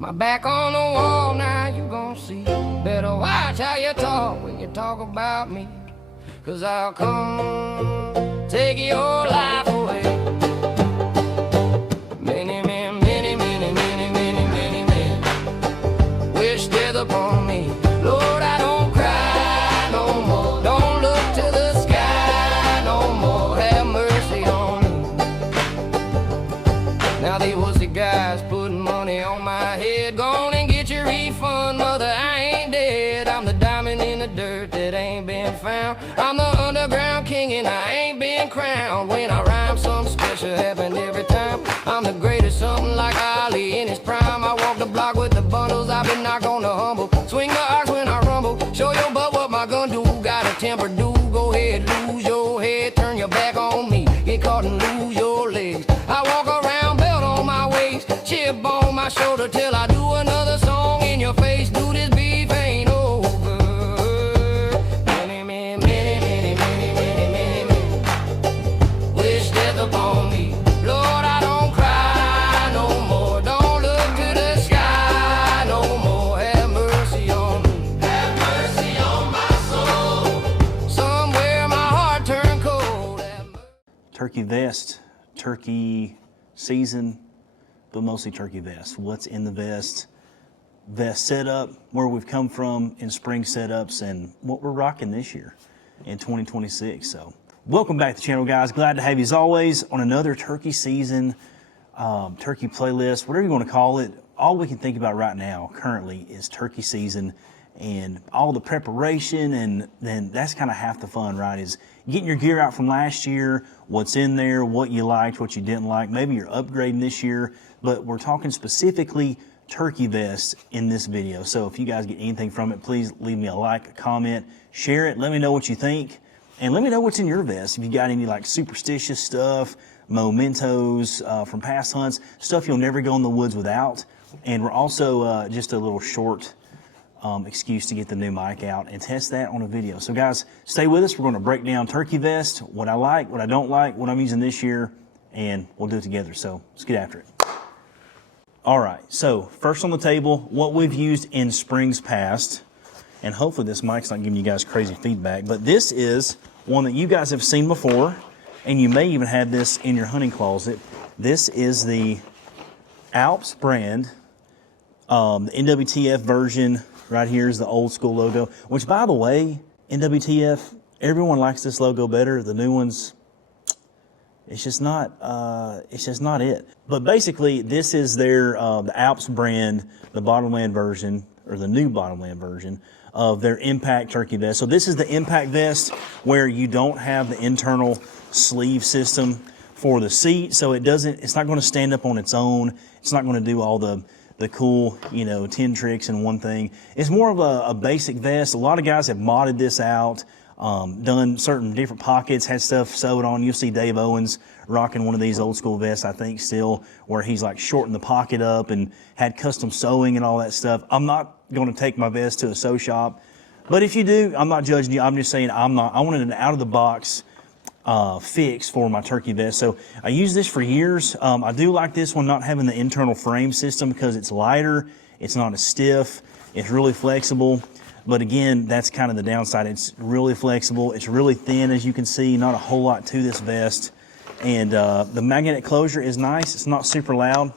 My back on the wall, now you gon' see. Better watch how you talk when you talk about me. 'Cause I'll come take your life away. Many men, many, many, many, many, many men wish death upon me. Lord, I don't cry no more. Don't look to the sky no more. Have mercy on me. Now they was the guys putting money on my head. Go on and get your refund, mother, I ain't dead. I'm the diamond in the dirt that ain't been found. I'm the underground king and I ain't been crowned. When I rhyme, something special happened every time. I'm the greatest, something like Ali in his prime. I walk the block with the bundles, I've been knocked on the humble. Swing the ox when I rumble, show your butt what my gun do. Got a temper, do, go ahead, lose your head. Turn your back on me, get caught and lose your legs. I walk around, belt on my waist, chip on my shoulder till I do another song in your face. Do this beef ain't over. Many, many, many, many, many, many, many, many wish death upon me. Lord, I don't cry no more. Don't look to the sky no more. Have mercy on me. Have mercy on my soul. Somewhere my heart turned cold. Turkey vest, turkey season, but mostly turkey vest. What's in the vest setup, where we've come from in spring setups, and what we're rocking this year in 2026. So welcome back to the channel, guys. Glad to have you as always on another turkey season, turkey playlist, whatever you want to call it. All we can think about right now currently is turkey season and all the preparation, and then that's kind of half the fun, right? Is getting your gear out from last year, what's in there, what you liked, what you didn't like. Maybe you're upgrading this year, but we're talking specifically turkey vests in this video. So if you guys get anything from it, please leave me a like, a comment, share it, let me know what you think, and let me know what's in your vest. If you got any like superstitious stuff, mementos from past hunts, stuff you'll never go in the woods without. And we're also just a little short excuse to get the new mic out and test that on a video. So guys, stay with us. We're going to break down turkey vest, what I like, what I don't like, what I'm using this year, and we'll do it together. So let's get after it. All right, so first on the table, what we've used in springs past, and hopefully this mic's not giving you guys crazy feedback, but this is one that you guys have seen before, and you may even have this in your hunting closet. This is the Alps brand, the NWTF version. Right here is the old school logo, which, by the way, NWTF, everyone likes this logo better. The new ones, it's just not it. But basically, this is their the Alps brand, the Bottomland version, or the new Bottomland version of their impact turkey vest. So this is the impact vest where you don't have the internal sleeve system for the seat, so it's not going to stand up on its own. It's not going to do all the cool, 10 tricks in one thing. It's more of a basic vest. A lot of guys have modded this out, done certain different pockets, had stuff sewed on. You'll see Dave Owens rocking one of these old school vests, I think still, where he's like shortened the pocket up and had custom sewing and all that stuff. I'm not going to take my vest to a sew shop, but if you do, I'm not judging you. I'm just saying I wanted an out of the box fix for my turkey vest. So I use this for years. I do like this one not having the internal frame system because it's lighter, it's not as stiff, it's really flexible. But again, that's kind of the downside. It's really flexible, it's really thin, as you can see, not a whole lot to this vest. And the magnetic closure is nice. It's not super loud.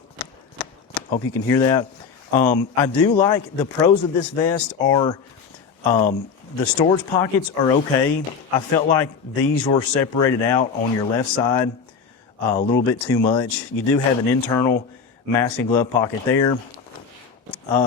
Hope you can hear that. I do like the pros of this vest are the storage pockets are okay. I felt like these were separated out on your left side a little bit too much. You do have an internal mask and glove pocket there.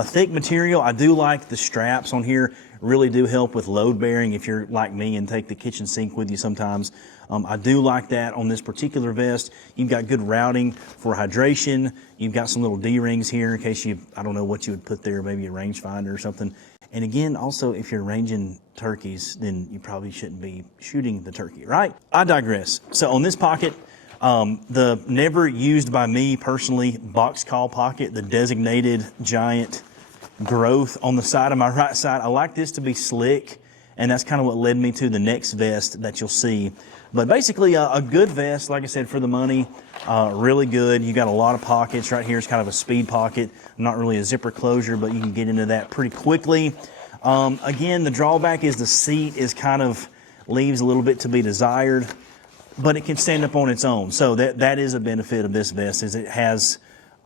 Thick material. I do like the straps on here. Really do help with load bearing if you're like me and take the kitchen sink with you sometimes. I do like that on this particular vest. You've got good routing for hydration. You've got some little D-rings here in case I don't know what you would put there, maybe a rangefinder or something. And again, also, if you're ranging turkeys, then you probably shouldn't be shooting the turkey, right? I digress. So on this pocket, the never used by me personally box call pocket, the designated giant growth on the side of my right side. I like this to be slick and that's kind of what led me to the next vest that you'll see. But basically, a good vest, like I said, for the money, really good. You got a lot of pockets right here. It's kind of a speed pocket, not really a zipper closure, but you can get into that pretty quickly. Again, the drawback is the seat is kind of leaves a little bit to be desired, but it can stand up on its own. So that is a benefit of this vest, is it has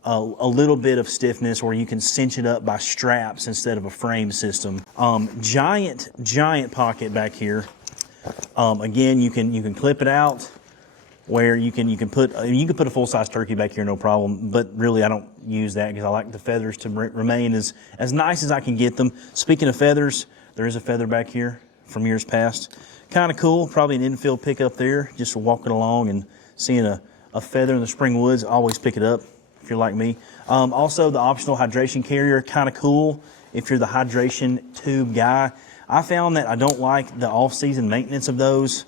a little bit of stiffness where you can cinch it up by straps instead of a frame system. Giant pocket back here. Again, you can clip it out where you can put a full-size turkey back here, no problem. But really, I don't use that because I like the feathers to remain as nice as I can get them. Speaking of feathers, there is a feather back here from years past. Kind of cool. Probably an infield pickup there, just walking along and seeing a feather in the spring woods. Always pick it up if you're like me. Also, the optional hydration carrier, kind of cool if you're the hydration tube guy. I found that I don't like the off-season maintenance of those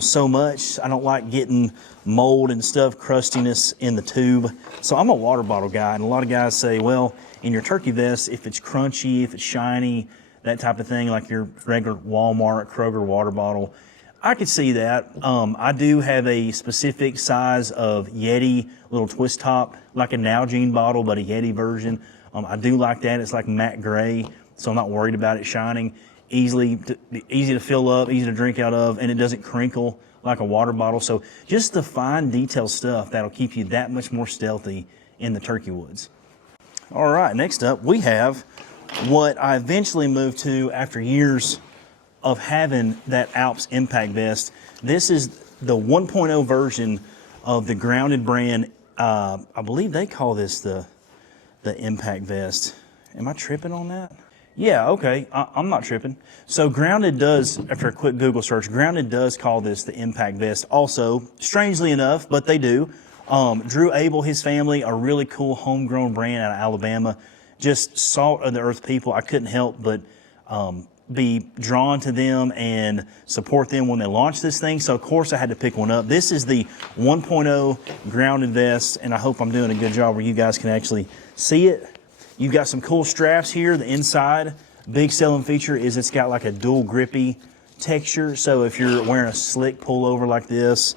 so much. I don't like getting mold and stuff, crustiness in the tube. So I'm a water bottle guy, and a lot of guys say, well, in your turkey vest, if it's crunchy, if it's shiny, that type of thing, like your regular Walmart, Kroger water bottle, I could see that. I do have a specific size of Yeti little twist top, like a Nalgene bottle, but a Yeti version. I do like that. It's like matte gray, so I'm not worried about it shining. Easy to fill up, easy to drink out of, and it doesn't crinkle like a water bottle. So just the fine detail stuff that'll keep you that much more stealthy in the turkey woods. All right, next up we have what I eventually moved to after years of having that Alps impact vest. This is the 1.0 version of the Grounded brand. I believe they call this the impact vest. Am I tripping on that? Yeah, okay, I'm not tripping. So Grounded does, after a quick Google search, Grounded does call this the impact vest also, strangely enough, but they do. Drew Abel, his family, a really cool homegrown brand out of Alabama. Just salt of the earth people. I couldn't help but be drawn to them and support them when they launched this thing. So of course I had to pick one up. This is the 1.0 Grounded vest, and I hope I'm doing a good job where you guys can actually see it. You've got some cool straps here. The inside, big selling feature is it's got like a dual grippy texture. So if you're wearing a slick pullover like this,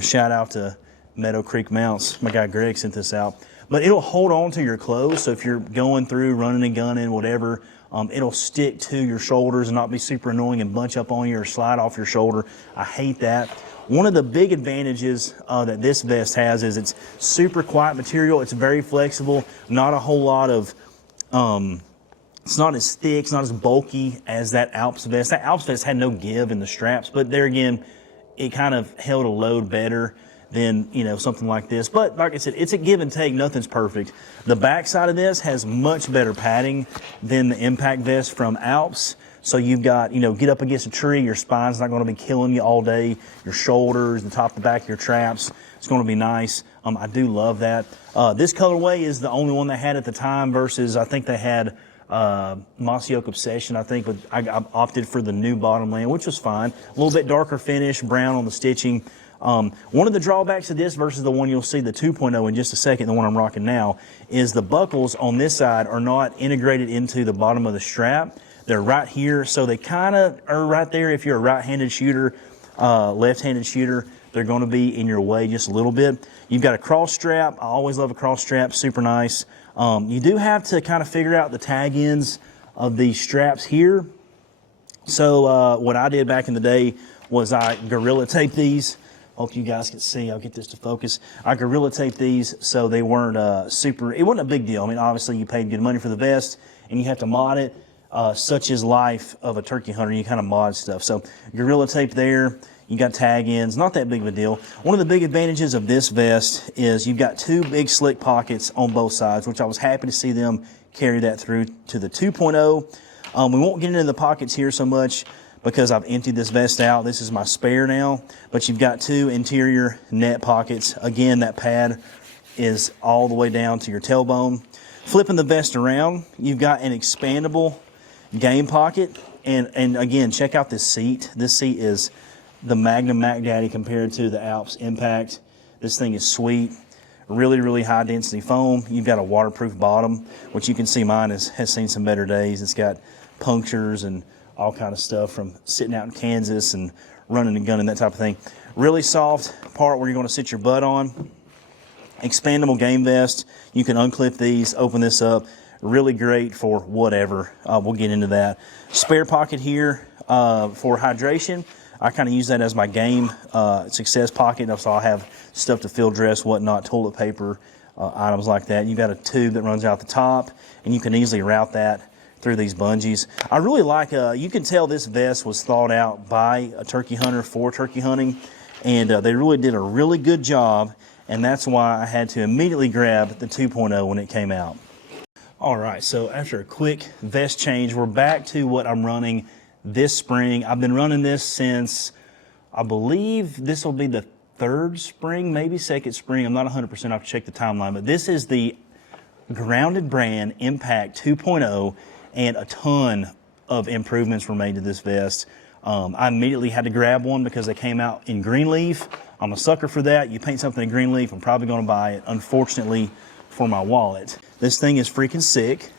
shout out to Meadow Creek Mounts. My guy Greg sent this out. But it'll hold on to your clothes. So if you're going through, running and gunning, whatever, it'll stick to your shoulders and not be super annoying and bunch up on you or slide off your shoulder. I hate that. One of the big advantages that this vest has is it's super quiet material. It's very flexible. Not a whole lot of, it's not as thick, it's not as bulky as that Alps vest. That Alps vest had no give in the straps, but there again, it kind of held a load better than, you know, something like this. But like I said, it's a give and take. Nothing's perfect. The back side of this has much better padding than the impact vest from Alps. So you've got, you know, get up against a tree, your spine's not going to be killing you all day. Your shoulders, the top, the back of your traps, it's going to be nice. I do love that. This colorway is the only one they had at the time versus I think they had Mossy Oak Obsession, I think, but I opted for the new Bottomland, which was fine. A little bit darker finish, brown on the stitching. One of the drawbacks of this versus the one you'll see, the 2.0 in just a second, the one I'm rocking now, is the buckles on this side are not integrated into the bottom of the strap. They're right here, so they kind of are right there. If you're a right-handed shooter, left-handed shooter, they're going to be in your way just a little bit. You've got a cross strap. I always love a cross strap, super nice. You do have to kind of figure out the tag ends of these straps here. So what I did back in the day was I Gorilla taped these. Hope you guys can see. I'll get this to focus. I Gorilla taped these so they weren't it wasn't a big deal. I mean, obviously you paid good money for the vest and you have to mod it. Such is life of a turkey hunter. You kind of mod stuff. So Gorilla tape there. You got tag ends. Not that big of a deal. One of the big advantages of this vest is you've got two big slick pockets on both sides, which I was happy to see them carry that through to the 2.0. We won't get into the pockets here so much because I've emptied this vest out. This is my spare now. But you've got two interior net pockets. Again, that pad is all the way down to your tailbone. Flipping the vest around, you've got an expandable game pocket, and again, check out this seat. This seat is the Magnum Mac Daddy compared to the Alps Impact. This thing is sweet. Really high density foam. You've got a waterproof bottom, which you can see mine has seen some better days. It's got punctures and all kind of stuff from sitting out in Kansas and running and gunning, that type of thing. Really soft part where you're going to sit your butt on. Expandable game vest. You can unclip these, open this up. Really great for whatever. We'll get into that. Spare pocket here for hydration. I kind of use that as my game success pocket. So I'll have stuff to field dress, whatnot, toilet paper, items like that. You've got a tube that runs out the top, and you can easily route that through these bungees. I really like, you can tell this vest was thought out by a turkey hunter for turkey hunting, and they really did a really good job, and that's why I had to immediately grab the 2.0 when it came out. All right, so after a quick vest change, we're back to what I'm running this spring. I've been running this since, I believe this will be the third spring, maybe second spring. I'm not 100%, I have to check the timeline, but this is the Grounded brand Impact 2.0, and a ton of improvements were made to this vest. I immediately had to grab one because they came out in green leaf. I'm a sucker for that. You paint something in green leaf, I'm probably going to buy it, unfortunately, for my wallet. This thing is freaking sick.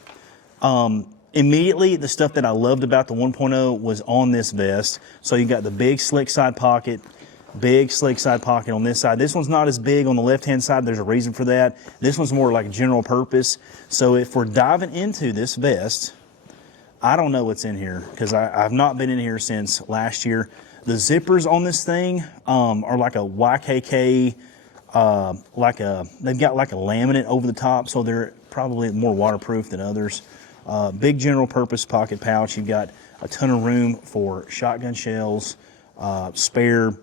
Immediately, the stuff that I loved about the 1.0 was on this vest. So you got the big slick side pocket on this side. This one's not as big on the left-hand side. There's a reason for that. This one's more like general purpose. So if we're diving into this vest, I don't know what's in here because I've not been in here since last year. The zippers on this thing are like a YKK, they've got like a laminate over the top, so they're probably more waterproof than others. Big general purpose pocket pouch. You've got a ton of room for shotgun shells, spare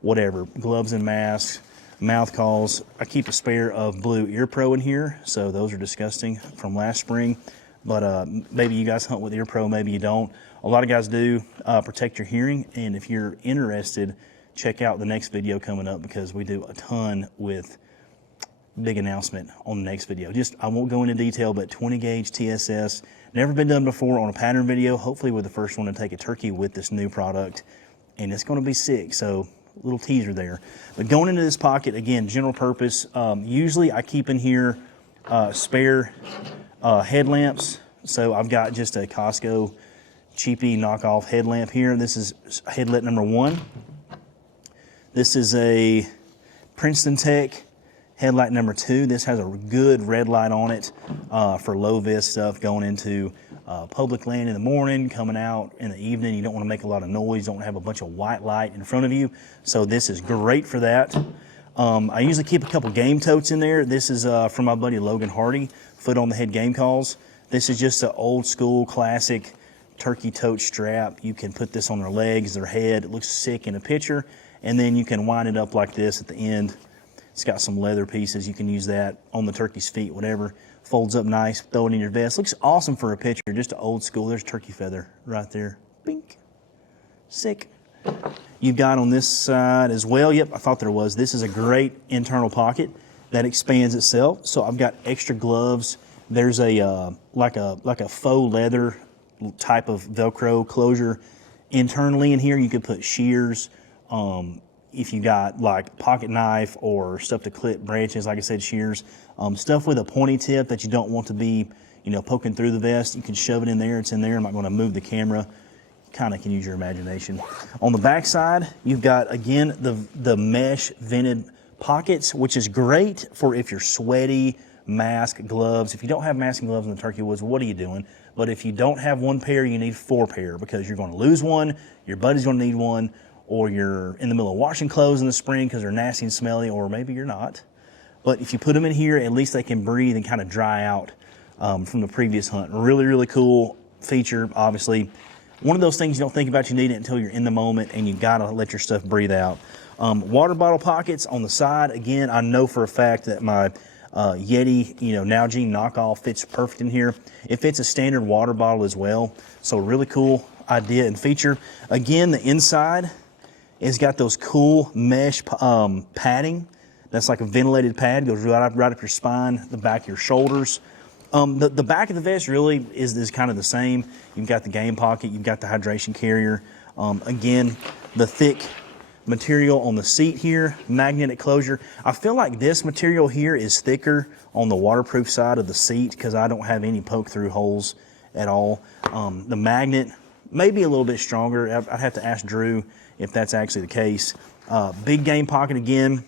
whatever, gloves and masks, mouth calls. I keep a spare of blue Ear Pro in here, so those are disgusting from last spring. But maybe you guys hunt with Ear Pro, maybe you don't. A lot of guys do protect your hearing, and if you're interested, check out the next video coming up because we do a ton with big announcement on the next video. I won't go into detail, but 20 gauge TSS, never been done before on a pattern video. Hopefully we're the first one to take a turkey with this new product, and it's going to be sick. So little teaser there. But going into this pocket, again, general purpose. Usually I keep in here spare headlamps. So I've got just a Costco cheapy knockoff headlamp here. This is headlamp number 1. This is a Princeton Tech headlight number 2. This has a good red light on it for low vis stuff going into public land in the morning, coming out in the evening. You don't want to make a lot of noise, don't have a bunch of white light in front of you. So this is great for that. I usually keep a couple game totes in there. This is from my buddy Logan Hardy, Foot on the Head Game Calls. This is just an old school classic turkey tote strap. You can put this on their legs, their head. It looks sick in a picture. And then you can wind it up like this at the end. It's got some leather pieces. You can use that on the turkey's feet, whatever. Folds up nice, throw it in your vest. Looks awesome for a picture, just an old school. There's a turkey feather right there. Bink. Sick. You've got on this side as well. Yep, I thought there was. This is a great internal pocket that expands itself. So I've got extra gloves. There's a like a faux leather type of Velcro closure internally in here. You could put shears. If you got like pocket knife or stuff to clip branches, like I said, shears, stuff with a pointy tip that you don't want to be, poking through the vest, you can shove it in there. It's in there. I'm not going to move the camera. Kind of can use your imagination. On the back side, you've got, again, the mesh vented pockets, which is great for if you're sweaty, mask, gloves. If you don't have mask and gloves in the turkey woods, what are you doing? But if you don't have one pair, you need 4 pair because you're going to lose one, your buddy's going to need one, or you're in the middle of washing clothes in the spring because they're nasty and smelly, or maybe you're not. But if you put them in here, at least they can breathe and kind of dry out from the previous hunt. Really, really cool feature, obviously. One of those things you don't think about, you need it until you're in the moment, and you gotta let your stuff breathe out. Water bottle pockets on the side. Again, I know for a fact that my Yeti, Nalgene knockoff fits perfect in here. It fits a standard water bottle as well. So really cool idea and feature. Again, the inside, it's got those cool mesh padding. That's like a ventilated pad, goes right up your spine, the back of your shoulders. The back of the vest really is kind of the same. You've got the game pocket, you've got the hydration carrier. Again, the thick material on the seat here, magnetic closure. I feel like this material here is thicker on the waterproof side of the seat because I don't have any poke-through holes at all. The magnet maybe a little bit stronger. I'd have to ask Drew if that's actually the case. Big game pocket again.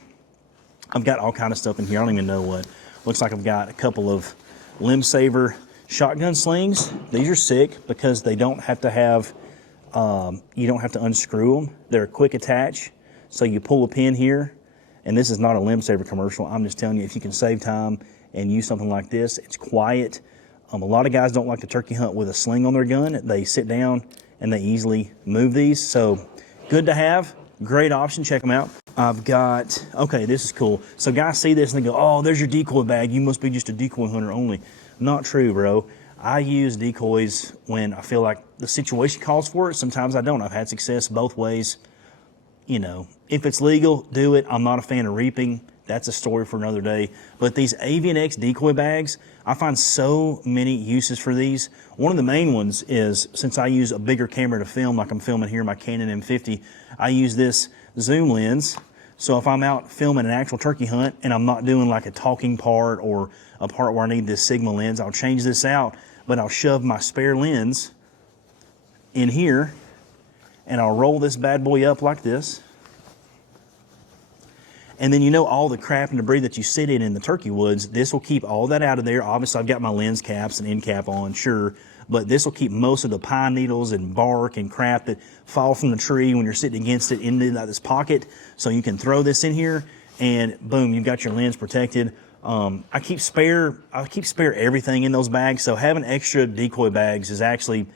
I've got all kind of stuff in here. I don't even know what. Looks like I've got a couple of Limb Saver shotgun slings. These are sick because they don't have to have, you don't have to unscrew them. They're a quick attach. So you pull a pin here, and this is not a Limb Saver commercial. I'm just telling you, if you can save time and use something like this, it's quiet. A lot of guys don't like to turkey hunt with a sling on their gun. They sit down and they easily move these. So good to have, great option, check them out. I've got, okay, this is cool. So guys see this and they go, oh, there's your decoy bag. You must be just a decoy hunter only. Not true, bro. I use decoys when I feel like the situation calls for it. Sometimes I don't. I've had success both ways. You know, if it's legal, do it. I'm not a fan of reaping. That's a story for another day. But these Avian-X decoy bags, I find so many uses for these. One of the main ones is, since I use a bigger camera to film, like I'm filming here, my Canon M50, I use this zoom lens. So if I'm out filming an actual turkey hunt and I'm not doing like a talking part or a part where I need this Sigma lens, I'll change this out, but I'll shove my spare lens in here and I'll roll this bad boy up like this. And then you know all the crap and debris that you sit in the turkey woods, this will keep all that out of there. Obviously, I've got my lens caps and end cap on, sure, but this will keep most of the pine needles and bark and crap that fall from the tree when you're sitting against it into this pocket. So you can throw this in here and boom, you've got your lens protected. I keep spare everything in those bags, so having extra decoy bags is actually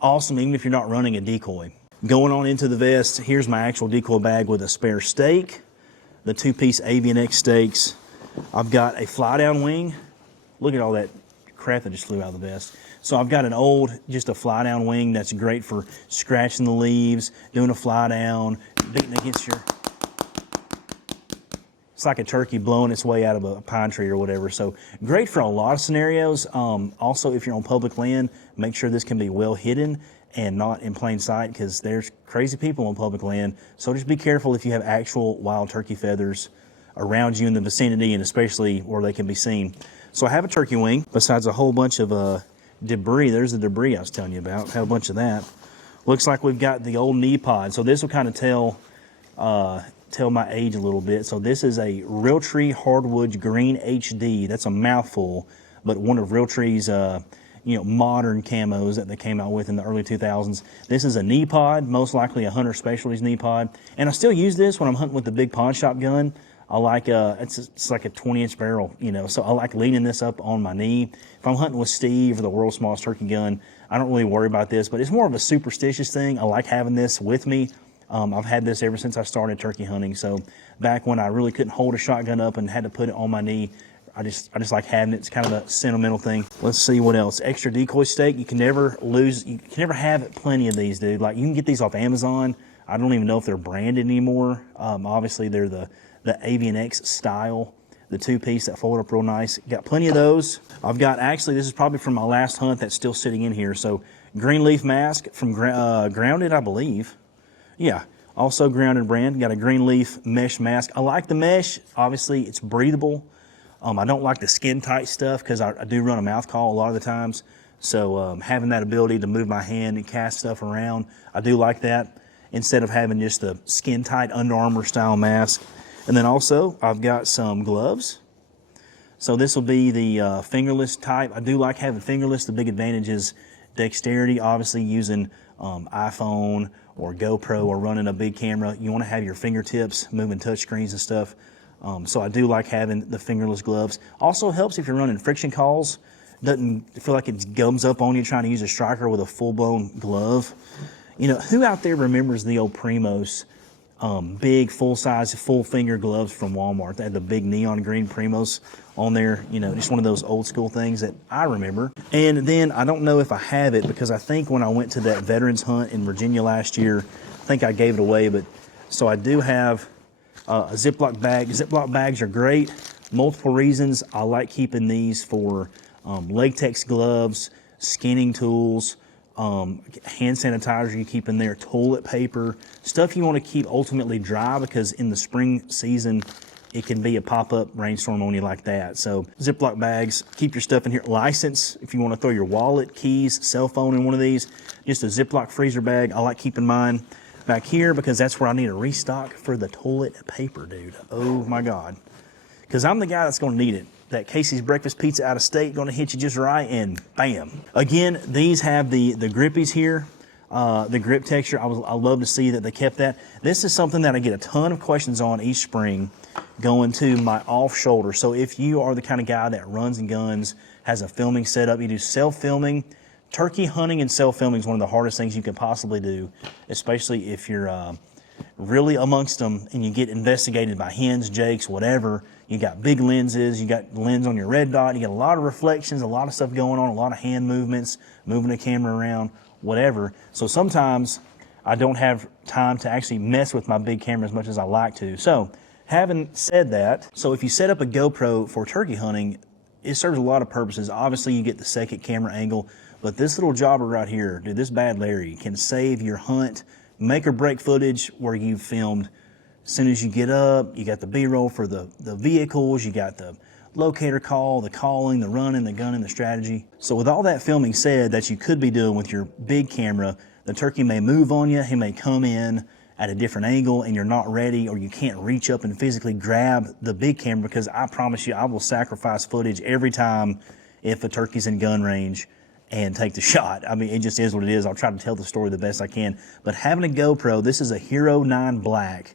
awesome even if you're not running a decoy. Going on into the vest, here's my actual decoy bag with a spare stake, the two-piece Avian-X stakes. I've got a fly-down wing. Look at all that crap that just flew out of the vest. So I've got an old, just a fly-down wing that's great for scratching the leaves, doing a fly-down, beating against your... It's like a turkey blowing its way out of a pine tree or whatever. So great for a lot of scenarios. Also, if you're on public land, make sure this can be well hidden and not in plain sight because there's crazy people on public land. So just be careful if you have actual wild turkey feathers around you in the vicinity and especially where they can be seen. So I have a turkey wing besides a whole bunch of debris. There's the debris I was telling you about. Have a bunch of that. Looks like we've got the old knee pod. So this will kind of tell my age a little bit. So this is a Realtree Hardwood Green HD. That's a mouthful, but one of Realtree's modern camos that they came out with in the early 2000s. This is a knee pod, most likely a Hunter Specialties knee pod. And I still use this when I'm hunting with the big pawn shop gun. I like, it's like a 20-inch barrel, so I like leaning this up on my knee. If I'm hunting with Steve or the world's smallest turkey gun, I don't really worry about this, but it's more of a superstitious thing. I like having this with me. I've had this ever since I started turkey hunting. So back when I really couldn't hold a shotgun up and had to put it on my knee, I just like having it. It's kind of a sentimental thing. Let's see what else. Extra decoy stake. You can never lose. You can never have plenty of these, dude. Like you can get these off Amazon. I don't even know if they're branded anymore. Obviously they're the Avian-X style, the two-piece that fold up real nice. Got plenty of those. I've got, actually, this is probably from my last hunt that's still sitting in here. So green leaf mask from Grounded, I believe. Yeah, also Grounded brand. Got a green leaf mesh mask. I like the mesh. Obviously, it's breathable. I don't like the skin tight stuff because I do run a mouth call a lot of the times. So having that ability to move my hand and cast stuff around, I do like that instead of having just the skin tight Under Armour style mask. And then also I've got some gloves. So this will be the fingerless type. I do like having fingerless. The big advantage is dexterity. Obviously using iPhone or GoPro or running a big camera, you want to have your fingertips moving touch screens and stuff. So I do like having the fingerless gloves. Also helps if you're running friction calls. Doesn't feel like it gums up on you trying to use a striker with a full-blown glove. Who out there remembers the old Primos, big full-size, full-finger gloves from Walmart? They had the big neon green Primos on there. Just one of those old-school things that I remember. And then I don't know if I have it because I think when I went to that veterans hunt in Virginia last year, I think I gave it away. But so I do have a Ziploc bag. Ziploc bags are great. Multiple reasons. I like keeping these for latex gloves, skinning tools, hand sanitizer you keep in there, toilet paper, stuff you want to keep ultimately dry because in the spring season, it can be a pop-up rainstorm on you like that. So Ziploc bags, keep your stuff in here. License, if you want to throw your wallet, keys, cell phone in one of these, just a Ziploc freezer bag. I like keeping mine back here because that's where I need a restock for the toilet paper, dude. Oh my God. Because I'm the guy that's going to need it. That Casey's breakfast pizza out of state going to hit you just right, and bam. Again, these have the grippies here, the grip texture. I love to see that they kept that. This is something that I get a ton of questions on each spring going to my off shoulder. So if you are the kind of guy that runs and guns, has a filming setup, you do self-filming, turkey hunting and self-filming is one of the hardest things you could possibly do, especially if you're really amongst them and you get investigated by hens, jakes, whatever. You got big lenses, you got lens on your red dot, you got a lot of reflections, a lot of stuff going on, a lot of hand movements, moving the camera around, whatever. So sometimes I don't have time to actually mess with my big camera as much as I like to. So having said that, so if you set up a GoPro for turkey hunting, it serves a lot of purposes. Obviously you get the second camera angle, but this little jobber right here, dude, this Bad Larry can save your hunt, make or break footage where you've filmed. As soon as you get up, you got the B-roll for the vehicles, you got the locator call, the calling, the running, the gunning, the strategy. So with all that filming said that you could be doing with your big camera, the turkey may move on you, he may come in at a different angle and you're not ready, or you can't reach up and physically grab the big camera, because I promise you I will sacrifice footage every time if a turkey's in gun range and take the shot. I mean, it just is what it is. I'll try to tell the story the best I can. But having a GoPro, this is a Hero 9 Black.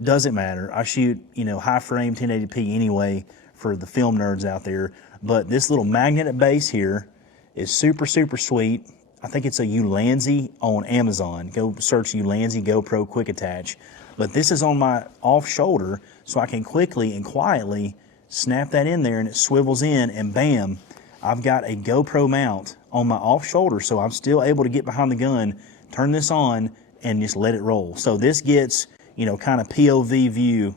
Doesn't matter. I shoot, high frame 1080p anyway for the film nerds out there. But this little magnetic base here is super, super sweet. I think it's a Ulanzi on Amazon. Go search Ulanzi GoPro Quick Attach. But this is on my off shoulder, so I can quickly and quietly snap that in there and it swivels in, and bam, I've got a GoPro mount on my off shoulder, so I'm still able to get behind the gun, turn this on, and just let it roll. So this gets, kind of POV view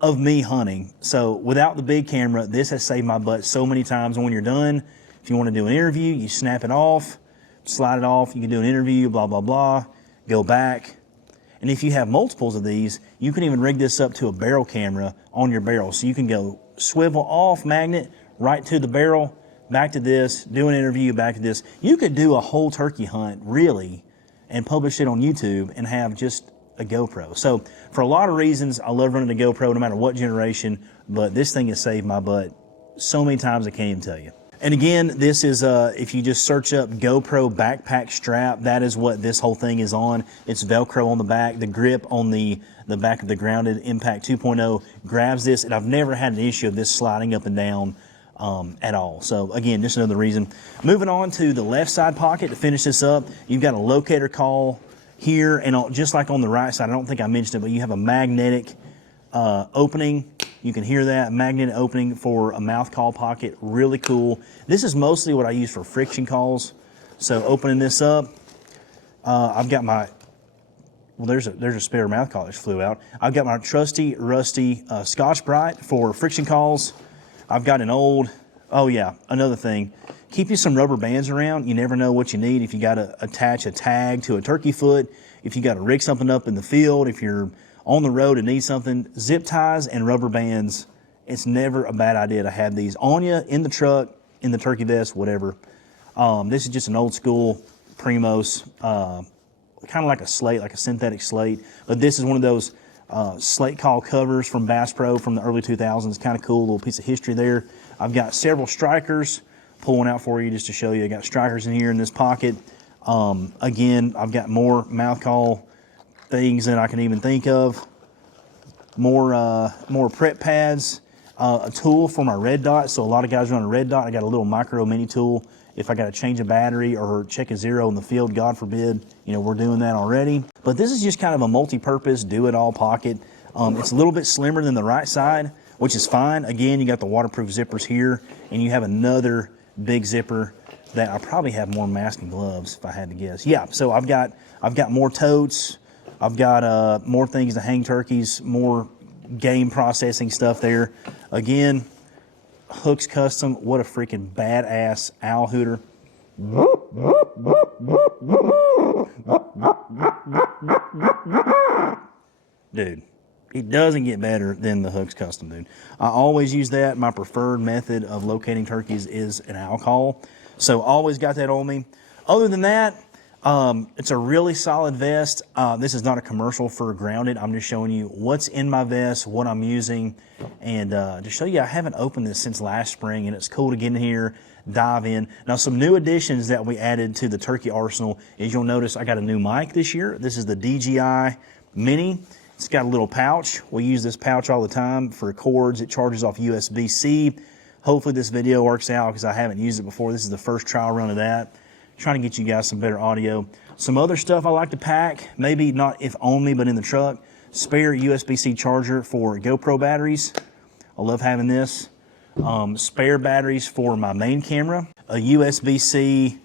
of me hunting. So without the big camera, this has saved my butt so many times. And when you're done, if you want to do an interview, you snap it off, slide it off, you can do an interview, blah, blah, blah, go back. And if you have multiples of these, you can even rig this up to a barrel camera on your barrel. So you can go swivel off magnet, right to the barrel, back to this, do an interview, back to this. You could do a whole turkey hunt, really, and publish it on YouTube and have just a GoPro. So for a lot of reasons, I love running a GoPro no matter what generation, but this thing has saved my butt so many times I can't even tell you. And again, this is, if you just search up GoPro backpack strap, that is what this whole thing is on. It's Velcro on the back. The grip on the back of the Grounded Impact 2.0 grabs this, and I've never had an issue of this sliding up and down at all. So again, just another reason. Moving on to the left side pocket to finish this up, you've got a locator call here, and just like on the right side, I don't think I mentioned it, but you have a magnetic opening. You can hear that, magnetic opening for a mouth call pocket. Really cool. This is mostly what I use for friction calls. So opening this up, I've got my, well, there's a spare mouth call that just flew out. I've got my trusty, rusty Scotch-Brite for friction calls. I've got an old, oh yeah, another thing. Keep you some rubber bands around. You never know what you need. If you got to attach a tag to a turkey foot, if you got to rig something up in the field, if you're on the road and need something, zip ties and rubber bands, it's never a bad idea to have these on you, in the truck, in the turkey vest, whatever. This is just an old school Primos, kind of like a slate, like a synthetic slate. But this is one of those slate call covers from Bass Pro from the early 2000s. Kind of cool, little piece of history there. I've got several strikers, pulling out for you just to show you. I got strikers in here in this pocket. Again, I've got more mouth call things than I can even think of. More prep pads, a tool for my red dot. So a lot of guys run a red dot. I got a little micro mini tool. If I got to change a battery or check a zero in the field, God forbid, we're doing that already. But this is just kind of a multi-purpose, do-it-all pocket. It's a little bit slimmer than the right side, which is fine. Again, you got the waterproof zippers here, and you have another big zipper that I probably have more mask and gloves if I had to guess. Yeah, so I've got more totes. I've got more things to hang turkeys, more game processing stuff there. Again, Hooks Custom, what a freaking badass owl hooter. Dude, It doesn't get better than the Hooks Custom, dude. I always use that. My preferred method of locating turkeys is an alcohol. So always got that on me. Other than that, it's a really solid vest. This is not a commercial for Grounded. I'm just showing you what's in my vest, what I'm using, and to show you I haven't opened this since last spring, and it's cool to get in here, dive in. Now, some new additions that we added to the turkey arsenal is you'll notice I got a new mic this year. This is the DJI Mini. It's got a little pouch. We use this pouch all the time for cords. It charges off USB-C. Hopefully this video works out because I haven't used it before. This is the first trial run of that. Trying to get you guys some better audio. Some other stuff I like to pack, maybe not if on me, but in the truck. Spare USB-C charger for GoPro batteries. I love having this. Spare batteries for my main camera. A USB-C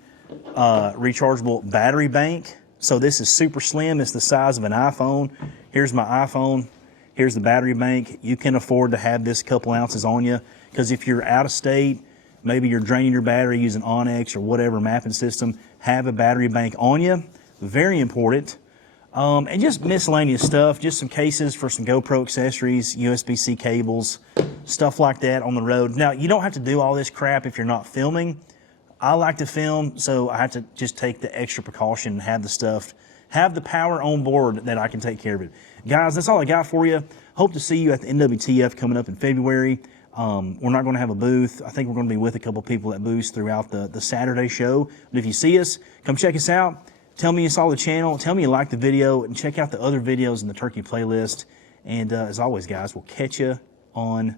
rechargeable battery bank. So this is super slim. It's the size of an iPhone. Here's my iPhone. Here's the battery bank. You can afford to have this couple ounces on you because if you're out of state, maybe you're draining your battery using Onyx or whatever mapping system, have a battery bank on you. Very important. And just miscellaneous stuff, just some cases for some GoPro accessories, USB-C cables, stuff like that on the road. Now, you don't have to do all this crap if you're not filming. I like to film, so I have to just take the extra precaution and have the stuff, have the power on board that I can take care of it. Guys, that's all I got for you. Hope to see you at the NWTF coming up in February. We're not going to have a booth. I think we're going to be with a couple people at booths throughout the Saturday show. But if you see us, come check us out. Tell me you saw the channel. Tell me you liked the video. And check out the other videos in the turkey playlist. And as always, guys, we'll catch you on